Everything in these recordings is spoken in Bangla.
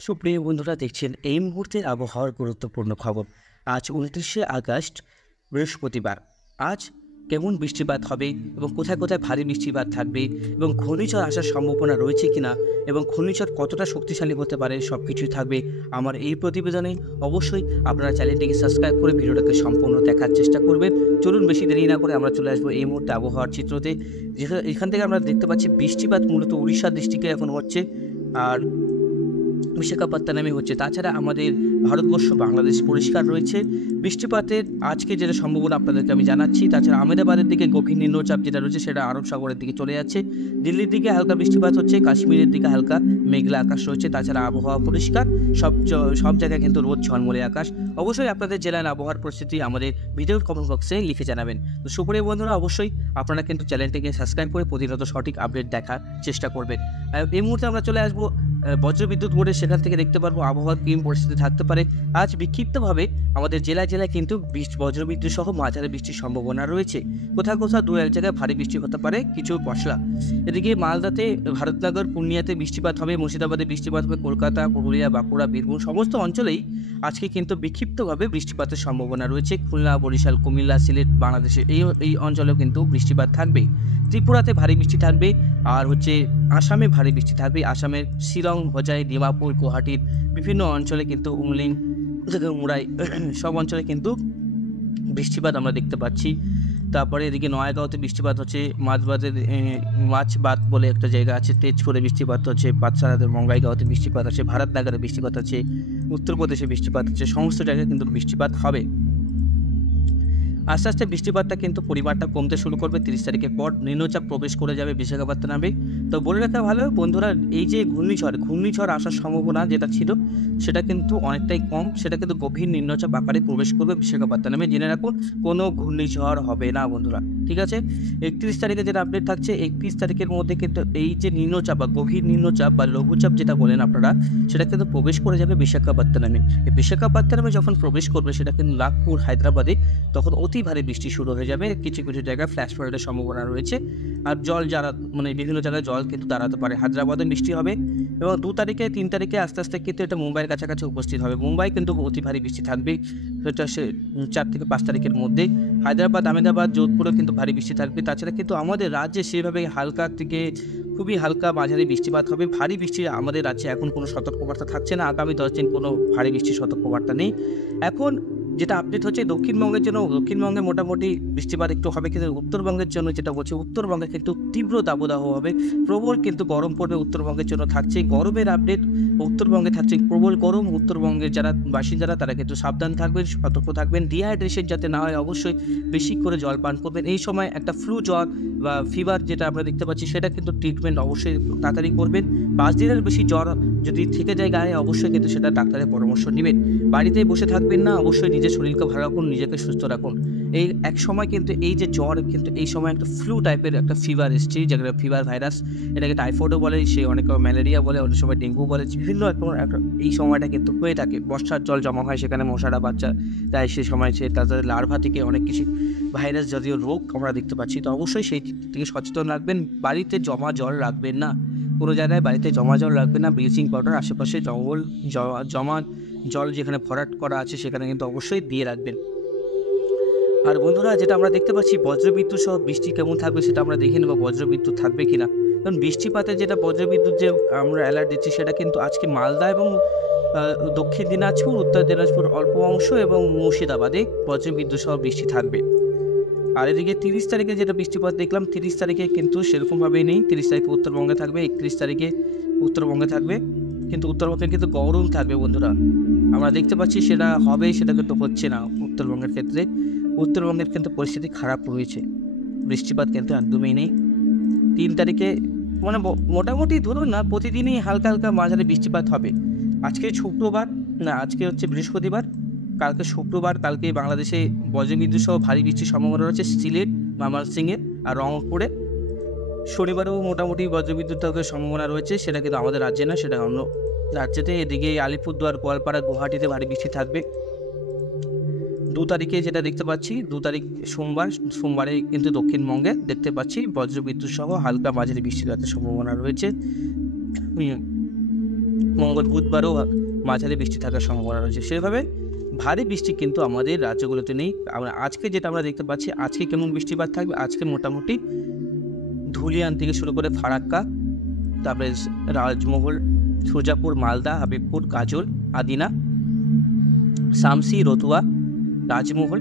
সুপ্রিয় বন্ধুরা, দেখছেন এই মুহূর্তের আবহাওয়ার গুরুত্বপূর্ণ খবর। আজ 29শে আগস্ট, বৃহস্পতিবার। আজ কেমন বৃষ্টিপাত হবে এবং কোথায় কোথায় ভারী বৃষ্টিপাত থাকবে এবং ঘূর্ণিঝড় আসার সম্ভাবনা রয়েছে কিনা এবং ঘূর্ণিঝড় কতটা শক্তিশালী হতে পারে, সব কিছুই থাকবে আমার এই প্রতিবেদনে। অবশ্যই আপনারা চ্যানেলটিকে সাবস্ক্রাইব করে ভিডিওটাকে সম্পূর্ণ দেখার চেষ্টা করবেন। চলুন বেশি দেরি না করে আমরা চলে আসবো এই মুহূর্তে আবহাওয়ার চিত্রতে। এখান থেকে আমরা দেখতে পাচ্ছি বৃষ্টিপাত মূলত উড়িষ্যার ডিস্ট্রিক্টে এখন হচ্ছে, আর বিশাখাপত্তনমে হচ্ছে। তাছাড়া আমাদের ভারতবর্ষ বাংলাদেশ পরিষ্কার রয়েছে। বৃষ্টিপাতের আজকে যেটা সম্ভাবনা আপনাদেরকে আমি জানাচ্ছি। তাছাড়া আহমেদাবাদের দিকে গভীর নিম্নচাপ যেটা রয়েছে সেটা আরব সাগরের দিকে চলে যাচ্ছে। দিল্লির দিকে হালকা বৃষ্টিপাত হচ্ছে, কাশ্মীরের দিকে হালকা মেঘলা আকাশ রয়েছে। তাছাড়া আবহাওয়া পরিষ্কার, সব জায়গায় কিন্তু রোদ ঝলমলে আকাশ। অবশ্যই আপনাদের জেলার আবহাওয়ার পরিস্থিতি আমাদের ভিডিওর কমেন্ট বক্সে লিখে জানাবেন। তো সুপ্রিয় বন্ধুরা, অবশ্যই আপনারা কিন্তু চ্যানেলটিকে সাবস্ক্রাইব করে প্রতিনিয়ত সঠিক আপডেট দেখার চেষ্টা করবেন। এই মুহূর্তে আমরা চলে আসবো বজ্রবিদ্যুৎ মোড়ে, সেখান থেকে দেখতে পারবো আবহাওয়ার কী পরিস্থিতি থাকতে পারে। আজ বিক্ষিপ্তভাবে আমাদের জেলায় জেলায় কিন্তু বজ্রবিদ্যুৎ সহ মাঝারি বৃষ্টির সম্ভাবনা রয়েছে। কোথাও কোথাও দু এক জায়গায় ভারী বৃষ্টি হতে পারে, কিছু পশলা। এদিকে মালদাতে, ভারতনগর, পূর্ণিয়াতে বৃষ্টিপাত হবে, মুর্শিদাবাদে বৃষ্টিপাত হবে, কলকাতা, পুরুলিয়া, বাঁকুড়া, বীরভূম সমস্ত অঞ্চলেই আজকে কিন্তু বিক্ষিপ্তভাবে বৃষ্টিপাতের সম্ভাবনা রয়েছে। খুলনা, বরিশাল, কুমিল্লা, সিলেট, বাংলাদেশে এই অঞ্চলেও কিন্তু বৃষ্টিপাত থাকবে। ত্রিপুরাতে ভারী বৃষ্টি থাকবে, আর হচ্ছে আসামে ভারী বৃষ্টি থাকবে। আসামের শিলং, হোজাই, ডিমাপুর, গুয়াহাটির বিভিন্ন অঞ্চলে কিন্তু উমলিং থেকে মুরাই সব অঞ্চলে কিন্তু বৃষ্টিপাত আমরা দেখতে পাচ্ছি। তারপরে এদিকে নয়াগাঁওতে বৃষ্টিপাত হচ্ছে, মাছবাদ বলে একটা জায়গা আছে, তেজপুরে বৃষ্টিপাত হচ্ছে, পাঠশালাতে বঙ্গাইগাঁওতে বৃষ্টিপাত আছে, ভারতনগরে বৃষ্টিপাত আছে, উত্তরপ্রদেশে বৃষ্টিপাত হচ্ছে। সমস্ত জায়গায় কিন্তু বৃষ্টিপাত হবে। আস্তে আস্তে বৃষ্টিপাতটা কিন্তু পরিমাণটা কমতে শুরু করবে। 30 তারিখের পর নিম্নচাপ প্রবেশ করে যাবে বিশাখাপত্তনমে। তো বলে রাখা ভালো বন্ধুরা, এই যে ঘূর্ণিঝড় আসার সম্ভাবনা যেটা ছিল সেটা কিন্তু অনেকটাই কম। সেটা কিন্তু গভীর নিম্নচাপ আকারে প্রবেশ করবে বিশাখাপত্তনমে। জেনে রাখুন, কোনো ঘূর্ণিঝড় হবে না বন্ধুরা, ঠিক আছে। 31 তারিখে যেটা আপডেট থাকছে, 31 তারিখের মধ্যে কিন্তু এই যে নিম্নচাপ বা গভীর নিম্নচাপ বা লঘুচাপ যেটা বলেন আপনারা, সেটা কিন্তু প্রবেশ করে যাবে বিশাখাপত্তনমে। এই বিশাখাপত্তনমে যখন প্রবেশ করবে, সেটা কিন্তু নাগপুর, হায়দ্রাবাদে তখন অতি ভারী বৃষ্টি শুরু হয়ে যাবে। কিছু কিছু জায়গায় ফ্ল্যাশ ফ্লাডের সম্ভাবনা রয়েছে। আর বিভিন্ন জায়গায় জল কিন্তু দাঁড়াতে পারে। হায়দ্রাবাদে বৃষ্টি হবে এবং 2 তারিখে 3 তারিখে আস্তে আস্তে কিন্তু এটা মুম্বাইয়ের কাছাকাছি উপস্থিত হবে। মুম্বাই কিন্তু অতি ভারী বৃষ্টি থাকবে, সেটা 4 থেকে 5 তারিখের মধ্যে। হায়দ্রাবাদ, আহমেদাবাদ, যোধপুরেও কিন্তু ভারী বৃষ্টি থাকবে। তাছাড়া কিন্তু আমাদের রাজ্যে সেভাবে হালকা থেকে খুবই হালকা মাঝারি বৃষ্টিপাত হবে। ভারী বৃষ্টি আমাদের রাজ্যে এখন কোনো সতর্কবার্তা থাকছে না। আগামী 10 দিন কোনো ভারী বৃষ্টির সতর্কবার্তা নেই। এখন যেটা আপডেট হচ্ছে দক্ষিণবঙ্গের জন্য, দক্ষিণবঙ্গে মোটামুটি বৃষ্টিপাত একটু হবে, কিন্তু উত্তরবঙ্গের জন্য যেটা বলছে, উত্তরবঙ্গে কিন্তু তীব্র দাবদাহ হবে, প্রবল কিন্তু গরম পড়বে উত্তরবঙ্গের জন্য থাকছে। গরমের আপডেট উত্তরবঙ্গে থাকছে, প্রবল গরম। উত্তরবঙ্গের যারা বাসিন্দারা তারা কিন্তু সাবধান থাকবেন, সতর্ক থাকবেন। ডিহাইড্রেশন যাতে না হয়, অবশ্যই বেশি করে জল পান করবেন। এই সময় একটা ফ্লু জ্বর বা ফিভার যেটা আমরা দেখতে পাচ্ছি, সেটা কিন্তু ট্রিটমেন্ট অবশ্যই তাড়াতাড়ি করবেন। 5 দিনের বেশি জ্বর যদি থেকে যায় গায়ে, অবশ্যই কিন্তু সেটা ডাক্তারের পরামর্শ নেবেন। বাড়িতে বসে থাকবেন না, অবশ্যই নিজের শরীরকে ভালো রাখুন, নিজেকে সুস্থ রাখুন। এই এক সময় কিন্তু এই যে জ্বর, কিন্তু এই সময় একটা ফ্লু টাইপের একটা ফিভার এসছে, যেটা ফিভার ভাইরাস, এটাকে টাইফয়েডও বলে, সে অনেক ম্যালেরিয়া বলে, অনেক সময় ডেঙ্গু বলে, বিভিন্ন রকম এই সময়টা কিন্তু হয়ে থাকে। বর্ষার জল জমা হয়, সেখানে মশারা বাচ্চা তাই সে সময় তাদের লার্ভা থেকে অনেক কিছু ভাইরাস জাতীয় রোগ আমরা দেখতে পাচ্ছি। তো অবশ্যই সেই দিক থেকে সচেতন রাখবেন। বাড়িতে জমা জল রাখবেন না, কোনো জায়গায় বাড়িতে জমা জল রাখবেন না। ব্লিচিং পাউডার আশেপাশে জমা জল যেখানে ভরাট করা আছে সেখানে কিন্তু অবশ্যই দিয়ে রাখবেন। আর বন্ধুরা, যেটা আমরা দেখতে পাচ্ছি বজ্রবিদ্যুৎ সহ বৃষ্টি কেমন থাকবে সেটা আমরা দেখে নেব, বজ্রবিদ্যুৎ থাকবে কিনা। কারণ বৃষ্টিপাতের যেটা বজ্রবিদ্যুৎ যে আমরা অ্যালার্ট দিচ্ছি, সেটা কিন্তু আজকে মালদা এবং দক্ষিণ দিনাজপুর, উত্তর দিনাজপুর অল্প অংশ এবং মুর্শিদাবাদে বজ্রবিদ্যুৎ সহ বৃষ্টি থাকবে। আর এদিকে 30 তারিখে যেটা বৃষ্টিপাত দেখলাম, 30 তারিখে কিন্তু সেরকমভাবেই নেই। 30 তারিখে উত্তরবঙ্গে থাকবে, 31 তারিখে উত্তরবঙ্গে থাকবে, কিন্তু উত্তরবঙ্গে কিন্তু গরম থাকবে বন্ধুরা। আমরা দেখতে পাচ্ছি সেটা হবে, সেটা কিন্তু হচ্ছে না উত্তরবঙ্গের ক্ষেত্রে। উত্তরবঙ্গের কিন্তু পরিস্থিতি খারাপ রয়েছে, বৃষ্টিপাত কিন্তু একদমই নেই। 3 তারিখে মানে মোটামুটি ধরুন না, প্রতিদিনই হালকা হালকা মাঝারি বৃষ্টিপাত হবে। আজকে শুক্রবার, না আজকে হচ্ছে বৃহস্পতিবার, কালকে শুক্রবার, কালকে বাংলাদেশে বজ্রবিদ্যুৎ সহ ভারী বৃষ্টির সম্ভাবনা রয়েছে সিলেট, ময়মনসিংহে আর রংপুরে। শনিবারেও মোটামুটি বজ্রবিদ্যুৎ থাকার সম্ভাবনা রয়েছে, সেটা কিন্তু আমাদের রাজ্যে না, সেটা অন্য রাজ্যেতে। এদিকে আলিপুরদুয়ার, গোয়ালপাড়া, গুয়াহাটিতে ভারী বৃষ্টি থাকবে। 2 তারিখে যেটা দেখতে পাচ্ছি, 2 তারিখ সোমবারে কিন্তু দক্ষিণবঙ্গে দেখতে পাচ্ছি বজ্রবিদ্যুৎ সহ হালকা মাঝারি বৃষ্টিপাতের সম্ভাবনা রয়েছে। মঙ্গল বুধবারও মাঝারি বৃষ্টি থাকার সম্ভাবনা রয়েছে। সেভাবে ভারী বৃষ্টি কিন্তু আমাদের রাজ্যগুলোতে নেই। আমরা আজকে যেটা আমরা দেখতে পাচ্ছি, আজকে কেমন বৃষ্টিপাত থাকবে, আজকে মোটামুটি ধুলিয়ান থেকে শুরু করে ফারাক্কা, তারপরে রাজমহল, সুজাপুর, মালদা, হাবিবপুর, গাজল, আদিনা, শামসি, রতুয়া, রাজমহল,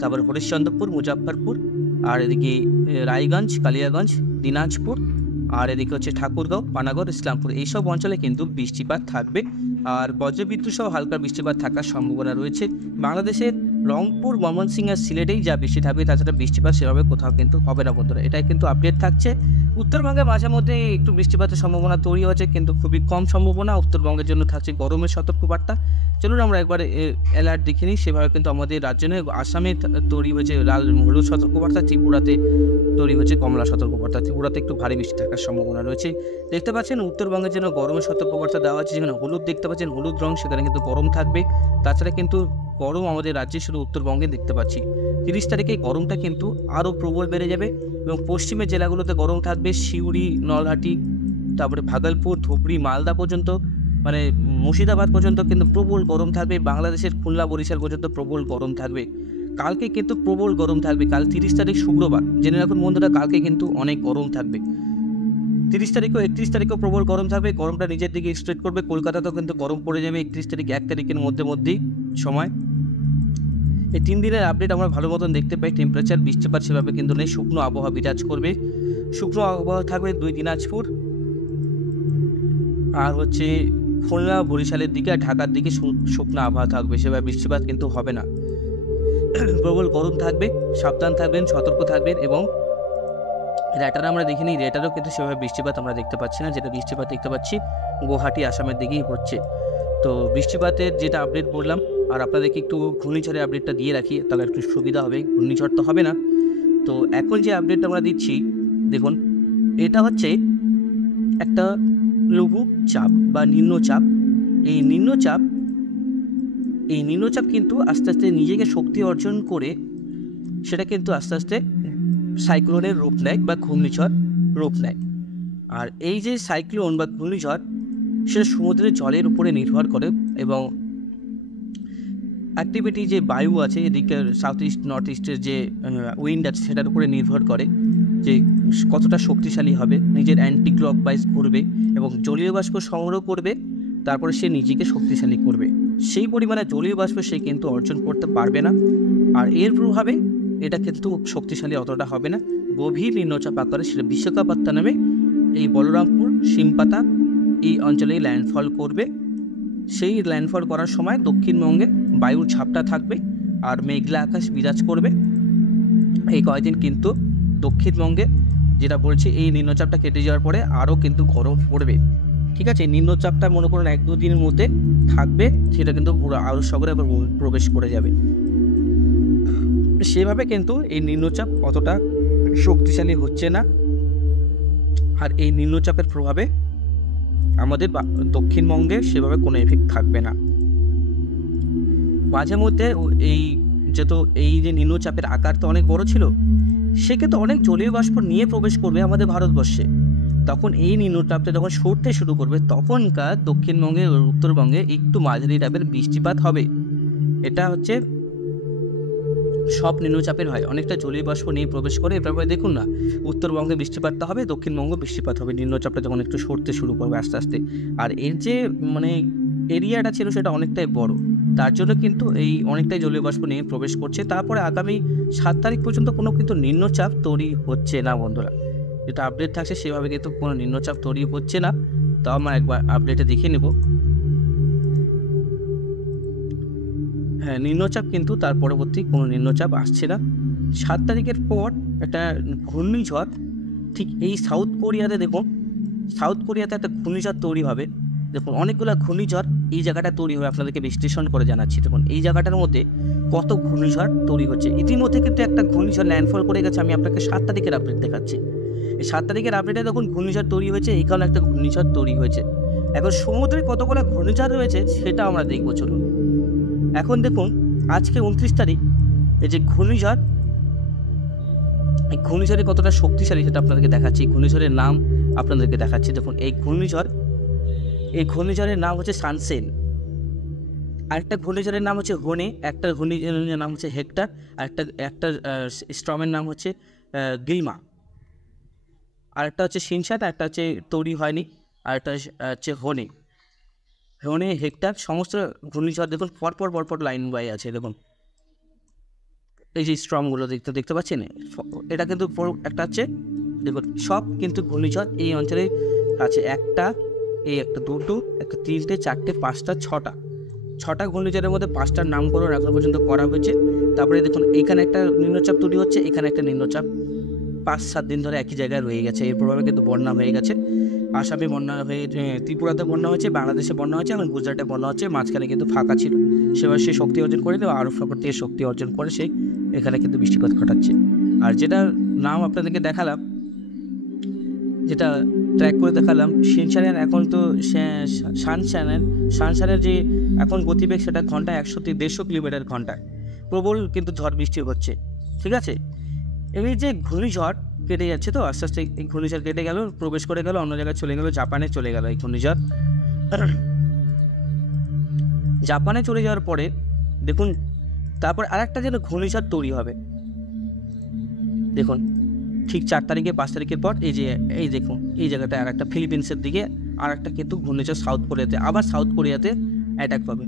তারপরে হরিশ্চন্দ্রপুর, মুজাফফরপুর, আর এদিকে রায়গঞ্জ, কালিয়াগঞ্জ, দিনাজপুর, আর এদিকে হচ্ছে ঠাকুরগাঁও, পানাগড়, ইসলামপুর, এইসব অঞ্চলে কিন্তু বৃষ্টিপাত থাকবে। আর বজ্রবিদ্যুৎ সহ হালকা বৃষ্টিপাত থাকার সম্ভাবনা রয়েছে। বাংলাদেশের রংপুর, ময়মনসিংহ আর সিলেটেই যা বৃষ্টি থাকবে, তাছাড়া বৃষ্টিপাত সেভাবে কোথাও কিন্তু হবে না বন্ধুরা। এটাই কিন্তু আপডেট থাকছে। উত্তরবঙ্গে মাঝে মধ্যে একটু বৃষ্টিপাতের সম্ভাবনা তৈরি হচ্ছে, কিন্তু খুবই কম সম্ভাবনা। উত্তরবঙ্গের জন্য থাকছে গরমের সতর্কবার্তা। চলুন আমরা একবার অ্যালার্ট দেখে নিই। সেভাবে কিন্তু আমাদের রাজ্যে নয়, আসামে তৈরি হয়েছে লাল হলুদ সতর্কবার্তা, ত্রিপুরাতে তৈরি হয়েছে কমলা সতর্কবার্তা। ত্রিপুরাতে একটু ভারী বৃষ্টি থাকার সম্ভাবনা রয়েছে। দেখতে পাচ্ছেন উত্তরবঙ্গের জন্য গরমের সতর্কবার্তা দেওয়া আছে, যেখানে হলুদ দেখতে পাচ্ছেন, হলুদ রং, সেখানে কিন্তু গরম থাকবে। তাছাড়া কিন্তু গরম আমাদের রাজ্যে শুধু উত্তরবঙ্গে দেখতে পাচ্ছি। 30 তারিখে গরমটা কিন্তু আরও প্রবল বেড়ে যাবে এবং পশ্চিমের জেলাগুলোতে গরম থাকবে। সিউড়ি, নলহাটি, তারপরে ভাগলপুর, ধুবড়ি, মালদা পর্যন্ত, মানে মুর্শিদাবাদ পর্যন্ত কিন্তু প্রবল গরম থাকবে। বাংলাদেশের খুলনা, বরিশাল পর্যন্ত প্রবল গরম থাকবে। কালকে কিন্তু প্রবল গরম থাকবে। কাল 30 তারিখ শুক্রবার, জেনে রাখুন বন্ধুরা, কালকে কিন্তু অনেক গরম থাকবে। 30 তারিখও 31 তারিখও প্রবল গরম থাকবে। গরমটা নিজের দিকে স্ট্রেট করবে। কলকাতাতেও কিন্তু গরম পড়ে যাবে 31 তারিখ, 1 তারিখের মধ্যেই সময়। এই 3 দিনের আপডেট আমরা ভালো মতন দেখতে পাই। টেম্পারেচার, বৃষ্টিপাত সেভাবে কিন্তু নেই, শুকনো আবহাওয়া বিরাজ করবে। শুকনো আবহাওয়া থাকবে 2 দিনাজপুর আর হচ্ছে খুলনা, বরিশালের দিকে আর ঢাকার দিকে শুকনো আবহাওয়া থাকবে, সেভাবে বৃষ্টিপাত কিন্তু হবে না। প্রবল গরম থাকবে, সাবধান থাকবেন, সতর্ক থাকবেন। এবং রেটার আমরা দেখিনি, রেটারও কিন্তু সেভাবে বৃষ্টিপাত আমরা দেখতে পাচ্ছি না। যেটা বৃষ্টিপাত দেখতে পাচ্ছি গুয়াহাটি, আসামের দিকেই হচ্ছে। তো বৃষ্টিপাতের যেটা আপডেট বললাম, আর আপনাদেরকে একটু ঘূর্ণিঝড়ের আপডেটটা দিয়ে রাখি, তাহলে একটু সুবিধা হবে। ঘূর্ণিঝড় তো হবে না। তো এখন যে আপডেটটা আমরা দিচ্ছি, দেখুন, এটা হচ্ছে একটা লঘু চাপ বা নিম্নচাপ। এই নিম্নচাপ কিন্তু আস্তে আস্তে নিজেকে শক্তি অর্জন করে সেটা কিন্তু আস্তে আস্তে সাইক্লোনের রূপ নেয় বা ঘূর্ণিঝড় রূপ নেয়। আর এই যে সাইক্লোন বা ঘূর্ণিঝড়, সেটা সমুদ্রের জলের উপরে নির্ভর করে এবং অ্যাক্টিভিটি যে বায়ু আছে এদিকের সাউথ ইস্ট, নর্থ ইস্টের যে উইন্ড আছে সেটার উপরে নির্ভর করে যে কতটা শক্তিশালী হবে। নিজের অ্যান্টি ক্লকওয়াইজ ঘুরবে এবং জলীয় বাষ্প সংগ্রহ করবে, তারপরে সে নিজেকে শক্তিশালী করবে। সেই পরিমাণে জলীয় বাষ্প সে কিন্তু অর্জন করতে পারবে না। আর এর প্রভাবে এটা কিন্তু শক্তিশালী অতটা হবে না। গভীর নিম্নচাপ আকারে সেটা বিশাখাপত্তনমে নামে এই বলরামপুর, সিমপাতা এই অঞ্চলেই ল্যান্ডফল করবে। সেই ল্যান্ডফল করার সময় দক্ষিণবঙ্গে বায়ুর ঝাপটা থাকবে আর মেঘলা আকাশ বিরাজ করবে। এই কয়েকদিন কিন্তু দক্ষিণবঙ্গে যেটা বলছি, এই নিম্নচাপটা কেটে যাওয়ার পরে আরও কিন্তু গরম পড়বে। ঠিক আছে, নিম্নচাপটা মনে করুন 1-2 দিনের মধ্যে থাকবে, সেটা কিন্তু পুরো আরব সাগরে আবার প্রবেশ করে যাবে। সেভাবে কিন্তু এই নিম্নচাপ অতটা শক্তিশালী হচ্ছে না। আর এই নিম্নচাপের প্রভাবে আমাদের দক্ষিণবঙ্গে সেভাবে কোনো এফেক্ট থাকবে না। মাঝে মধ্যে এই যে নিম্নচাপের আকার তো অনেক বড় ছিল, সে কিন্তু অনেক জলীয় বাষ্প নিয়ে প্রবেশ করবে আমাদের ভারতবর্ষে। তখন এই নিম্নচাপটা যখন সরতে শুরু করবে, তখনকার দক্ষিণবঙ্গে ও উত্তরবঙ্গে একটু মাঝারি টাইপের বৃষ্টিপাত হবে। এটা হচ্ছে সব নিম্নচাপের হয়, অনেকটা জলীয় বাষ্প নিয়ে প্রবেশ করে। এভাবে দেখুন না, উত্তরবঙ্গে বৃষ্টিপাতটা হবে, দক্ষিণবঙ্গে বৃষ্টিপাত হবে নিম্নচাপটা যখন একটু সরতে শুরু করবে আস্তে আস্তে। আর এর যে মানে এরিয়াটা ছিল সেটা অনেকটাই বড়, তার জন্য কিন্তু এই অনেকটাই জলীয় বাষ্প নিয়ে প্রবেশ করছে। তারপরে আগামী 7 তারিখ পর্যন্ত কোনো কিন্তু নিম্নচাপ তৈরি হচ্ছে না বন্ধুরা। যেটা আপডেট থাকছে সেভাবে কিন্তু কোনো নিম্নচাপ তৈরি হচ্ছে না। তো আমরা একবার আপডেটে দেখে নেব। হ্যাঁ, নিম্নচাপ কিন্তু তার পরবর্তী কোনো নিম্নচাপ আসছে না। 7 তারিখের পর একটা ঘূর্ণিঝড় ঠিক এই সাউথ কোরিয়াতে, দেখুন সাউথ কোরিয়াতে একটা ঘূর্ণিঝড় তৈরি হবে। দেখুন অনেকগুলো ঘূর্ণিঝড় এই জায়গাটা তৈরি হবে, আপনাদেরকে বিশ্লেষণ করে জানাচ্ছি। দেখুন এই জায়গাটার মধ্যে কত ঘূর্ণিঝড় তৈরি হচ্ছে। ইতিমধ্যে কিন্তু একটা ঘূর্ণিঝড় ল্যান্ডফল করে গেছে। আমি আপনাকে 7 তারিখের আপডেট দেখাচ্ছি। এই 7 তারিখের আপডেটে দেখুন ঘূর্ণিঝড় তৈরি হয়েছে, এই কারণে একটা ঘূর্ণিঝড় তৈরি হয়েছে। এখন সমুদ্রে কতগুলো ঘূর্ণিঝড় রয়েছে সেটা আমরা দেখবো, চলুন। এখন দেখুন আজকে 29 তারিখ, এই যে ঘূর্ণিঝড়, এই ঘূর্ণিঝড়ে কতটা শক্তিশালী সেটা আপনাদেরকে দেখাচ্ছি। ঘূর্ণিঝড়ের নাম আপনাদেরকে দেখাচ্ছি। দেখুন এই ঘূর্ণিঝড় এই ঘূর্ণিঝড়ের নাম হচ্ছে সানসেন, আরেকটা ঘূর্ণিঝড়ের নাম হচ্ছে হোনে, একটা ঘূর্ণিঝড়ের নাম হচ্ছে হেক্টর, আর একটা স্টর্মের নাম হচ্ছে গ্রিমা, আরেকটা হচ্ছে শিনশান, একটা হচ্ছে তৈরি হয়নি, আরেকটা হচ্ছে হোনে। হোনে, হেক্টর সমস্ত ঘূর্ণিঝড় দেখুন পরপর লাইন বাই আছে। দেখুন এই যে স্ট্রমগুলো দেখতে পাচ্ছেন, এটা কিন্তু একটা হচ্ছে দেখুন সব কিন্তু ঘূর্ণিঝড় এই অঞ্চলে আছে। একটা দুটো, একটা তিনটে, চারটে, পাঁচটা, ছটা ঘূর্ণিঝড়ের মধ্যে 5টার নামকরণ এখন পর্যন্ত করা হয়েছে। তারপরে দেখুন এখানে একটা নিম্নচাপ তৈরি হচ্ছে, এখানে একটা নিম্নচাপ 5-7 দিন ধরে একই জায়গায় রয়ে গেছে। এর প্রভাবে কিন্তু বন্যা হয়ে গেছে। আসামে বন্যা হয়ে, ত্রিপুরাতে বন্যা হয়েছে, বাংলাদেশে বন্যা হয়েছে, এবং গুজরাটে বন্যা হচ্ছে। মাঝখানে কিন্তু ফাঁকা ছিল, সেবার সে শক্তি অর্জন করে দেওয়া আরব সাগর থেকে শক্তি অর্জন করে সে এখানে কিন্তু বৃষ্টিপাত ঘটাচ্ছে। আর যেটা নাম আপনাদেরকে দেখালাম, যেটা ট্র্যাক করে দেখালাম শিনশানের, এখন তো সানশানের যে এখন গতিবেগ সেটা ঘন্টায় 100-150 কিলোমিটার ঘন্টায়, প্রবল কিন্তু ঝড় বৃষ্টি হচ্ছে। ঠিক আছে, এই যে ঘূর্ণিঝড় কেটে যাচ্ছে, তো আস্তে আস্তে এই ঘূর্ণিঝড় কেটে গেল, প্রবেশ করে গেল, অন্য জায়গায় চলে গেল, জাপানে চলে গেল এই ঘূর্ণিঝড়। জাপানে চলে যাওয়ার পরে দেখুন তারপর আরেকটা যেন ঘূর্ণিঝড় তৈরি হবে। দেখুন ঠিক 4 তারিখে 5 তারিখের পর এই দেখুন এই জায়গাটা আর একটা ফিলিপিন্সের দিকে আর একটা কিন্তু ঘূর্ণিঝড় সাউথ কোরিয়াতে, আবার সাউথ কোরিয়াতে অ্যাটাক পাবে।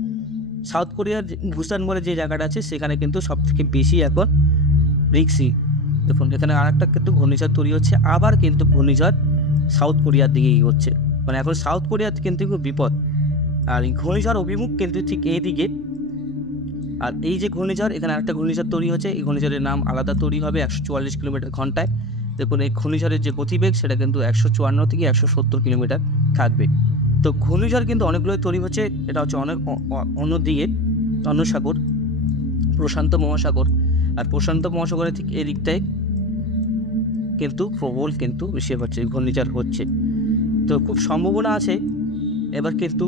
সাউথ কোরিয়ার বুসান বলে যে জায়গাটা আছে সেখানে কিন্তু সব থেকে বেশি এখন রিক্সি। দেখুন এখানে আর একটা কিন্তু ঘূর্ণিঝড় তৈরি হচ্ছে, আবার কিন্তু ঘূর্ণিঝড় সাউথ কোরিয়ার দিকে এগোচ্ছে। মানে এখন সাউথ কোরিয়ার কিন্তু খুব বিপদ। আর এই ঘূর্ণিঝড় অভিমুখ কিন্তু ঠিক এই দিকে। আর এই যে ঘূর্ণিঝড়, এখানে আরেকটা ঘূর্ণিঝড় তৈরি হচ্ছে, এই ঘূর্ণিঝড়ের নাম আলাদা তৈরি হবে 144 কিলোমিটার ঘন্টায়। দেখুন এই ঘূর্ণিঝড়ের যে গতিবেগ সেটা কিন্তু 154 থেকে 170 কিলোমিটার থাকবে। তো ঘূর্ণিঝড় কিন্তু অনেকগুলোই তৈরি হচ্ছে। এটা হচ্ছে অন্যদিকে অন্য সাগর, প্রশান্ত মহাসাগর, আর প্রশান্ত মহাসাগরের ঠিক এই দিকটায় কিন্তু প্রবল কিন্তু বেশি হচ্ছে, ঘূর্ণিঝড় হচ্ছে। তো খুব সম্ভাবনা আছে এবার কিন্তু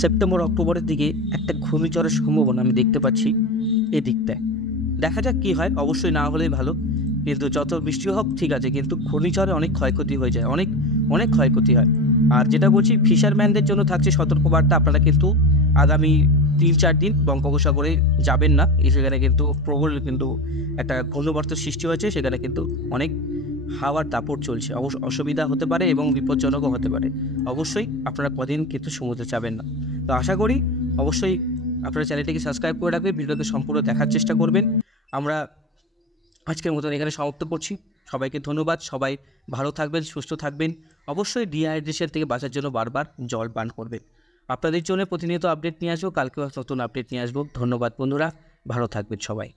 সেপ্টেম্বর অক্টোবরের দিকে একটা ঘূর্ণিঝড়ের সম্ভাবনা আমি দেখতে পাচ্ছি এই দিকটায়। দেখা যাক কী হয়, অবশ্যই না হলেই ভালো, কিন্তু যত বৃষ্টি হোক ঠিক আছে, কিন্তু ঘূর্ণিঝড়ে অনেক ক্ষয়ক্ষতি হয়ে যায়, অনেক ক্ষয়ক্ষতি হয়। আর যেটা বলছি ফিশারম্যানদের জন্য থাকছে সতর্কবার্তা, আপনারা কিন্তু আগামী 3-4 দিন বঙ্গোপসাগরে যাবেন না। সেখানে কিন্তু প্রবল কিন্তু একটা ঘূর্ণিঝড় সৃষ্টি হয়েছে, সেখানে কিন্তু অনেক হাওয়ার দাপট চলছে, অসুবিধা হতে পারে এবং বিপজ্জনকও হতে পারে। অবশ্যই আপনারা কদিন কিন্তু সমুদ্রে যাবেন না। তো আশা করি অবশ্যই আপনারা চ্যানেলটিকে সাবস্ক্রাইব করে রাখবেন, ভিডিওকে সম্পূর্ণ দেখার চেষ্টা করবেন। আমরা আজকের মতন এখানে সমাপ্ত করছি। সবাইকে ধন্যবাদ, সবাই ভালো থাকবেন, সুস্থ থাকবেন। অবশ্যই ডিহাইড্রেশন থেকে বাঁচার জন্য বারবার জল পান করবেন। আপনাদের জন্য প্রতিনিয়ত আপডেট নিয়ে আসবো, কালকেও নতুন আপডেট নিয়ে আসবো। ধন্যবাদ বন্ধুরা, ভালো থাকবেন সবাই।